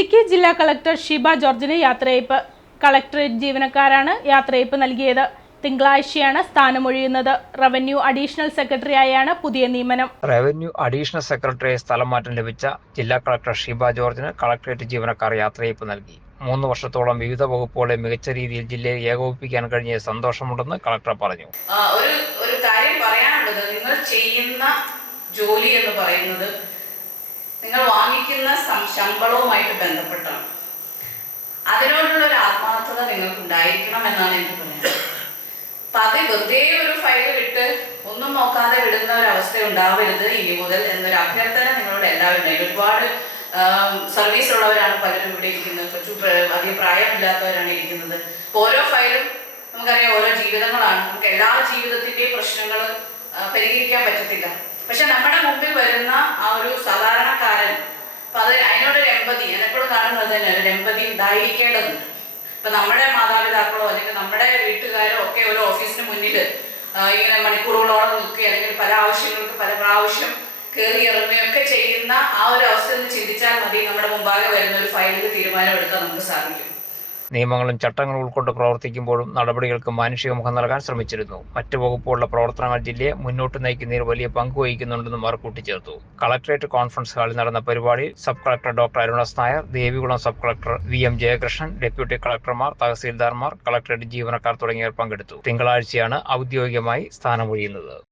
ഇടുക്കി ജില്ലാ കളക്ടർ ഷിബ ജോർജിന് യാത്രയയപ്പ്. കളക്ടറേറ്റ് ജീവനക്കാരാണ് യാത്രയയപ്പ് നൽകിയത്. തിങ്കളാഴ്ചയാണ് സ്ഥാനമൊഴിയുന്നത്. റവന്യൂ അഡീഷണൽ സെക്രട്ടറിയായാണ് പുതിയ നിയമനം. റവന്യൂ അഡീഷണൽ സെക്രട്ടറിയെ സ്ഥലം മാറ്റം ലഭിച്ച ജില്ലാ കളക്ടർ ഷിബ ജോർജിന് കളക്ടറേറ്റ് ജീവനക്കാർ യാത്രയയപ്പ് നൽകി. മൂന്ന് വർഷത്തോളം വിവിധ വകുപ്പുകളെ മികച്ച രീതിയിൽ ജില്ലയിൽ ഏകോപിപ്പിക്കാൻ കഴിഞ്ഞ സന്തോഷമുണ്ടെന്ന് കളക്ടർ പറഞ്ഞു. ഒരു ഒരു കാര്യം പറയാനുള്ളത്. നിങ്ങൾ ചെയ്യുന്ന ജോലി എന്ന് പറയുന്നത് നിങ്ങൾ വാങ്ങിക്കുന്ന ശമ്പളവുമായിട്ട് ബന്ധപ്പെട്ടാണ്. അതിനോടുള്ള ഒരു ആത്മാർത്ഥത നിങ്ങൾക്ക് ഉണ്ടായിരിക്കണം എന്നാണ് എനിക്ക് പറയുന്നത് അത് വെറുതെ ഒരു ഫയൽ വിട്ട് ഒന്നും നോക്കാതെ വിടുന്ന ഒരു അവസ്ഥ ഉണ്ടാവരുത് ഇനി മുതൽ എന്നൊരു അഭ്യർത്ഥന നിങ്ങളോട് എല്ലാവരും ഉണ്ടായി ഒരുപാട് സർവീസ് ഉള്ളവരാണ് പലരും ഇവിടെ ഇരിക്കുന്നത്. കുറച്ച് അധികം പ്രായമില്ലാത്തവരാണ് ഇരിക്കുന്നത്. ഓരോ ഫയലും നമുക്കറിയാം ഓരോ ജീവിതങ്ങളാണ്. നമുക്ക് എല്ലാ ജീവിതത്തിന്റെയും പ്രശ്നങ്ങൾ പരിഹരിക്കാൻ പറ്റത്തില്ല. പക്ഷെ നമ്മുടെ മുമ്പിൽ വരുന്ന ആ ഒരു സാധാരണക്കാരൻ ഉണ്ടായിരിക്കേണ്ടതുണ്ട്. ഇപ്പൊ നമ്മുടെ മാതാപിതാക്കളോ അല്ലെങ്കിൽ നമ്മുടെ വീട്ടുകാരോ ഒക്കെ ഒരു ഓഫീസിന് മുന്നിൽ ഇങ്ങനെ മണിക്കൂറുകളോളം നിൽക്കുക അല്ലെങ്കിൽ പല ആവശ്യങ്ങൾക്ക് പല പ്രാവശ്യം കയറി ഇറങ്ങുകയൊക്കെ ചെയ്യുന്ന ആ ഒരു അവസ്ഥ ചിന്തിച്ചാൽ മതി നമ്മുടെ മുമ്പാകെ വരുന്ന ഒരു ഫയലിൽ തീരുമാനം എടുക്കാൻ നമുക്ക് സാധിക്കും. നിയമങ്ങളും ചട്ടങ്ങളും ഉൾക്കൊണ്ട് പ്രവർത്തിക്കുമ്പോഴും നടപടികൾക്ക് മാനുഷിക മുഖം നൽകാൻ ശ്രമിച്ചിരുന്നു. മറ്റ് വകുപ്പുകളുടെ പ്രവർത്തനങ്ങൾ ജില്ലയെ മുന്നോട്ട് നയിക്കുന്നതിൽ വലിയ പങ്ക് വഹിക്കുന്നുണ്ടെന്നും അവർ കൂട്ടിച്ചേർത്തു. കളക്ടറേറ്റ് കോൺഫറൻസ് ഹാളിൽ നടന്ന പരിപാടി sub collector doctor Arun S Nair Devikulam sub collector V. M. Jayakrishnan deputy കളക്ടർമാർ തഹസീൽദാർമാർ കളക്ടറേറ്റ് ജീവനക്കാർ തുടങ്ങിയവർ പങ്കെടുത്തു. തിങ്കളാഴ്ചയാണ് ഔദ്യോഗികമായി സ്ഥാനമൊഴിയുന്നത്.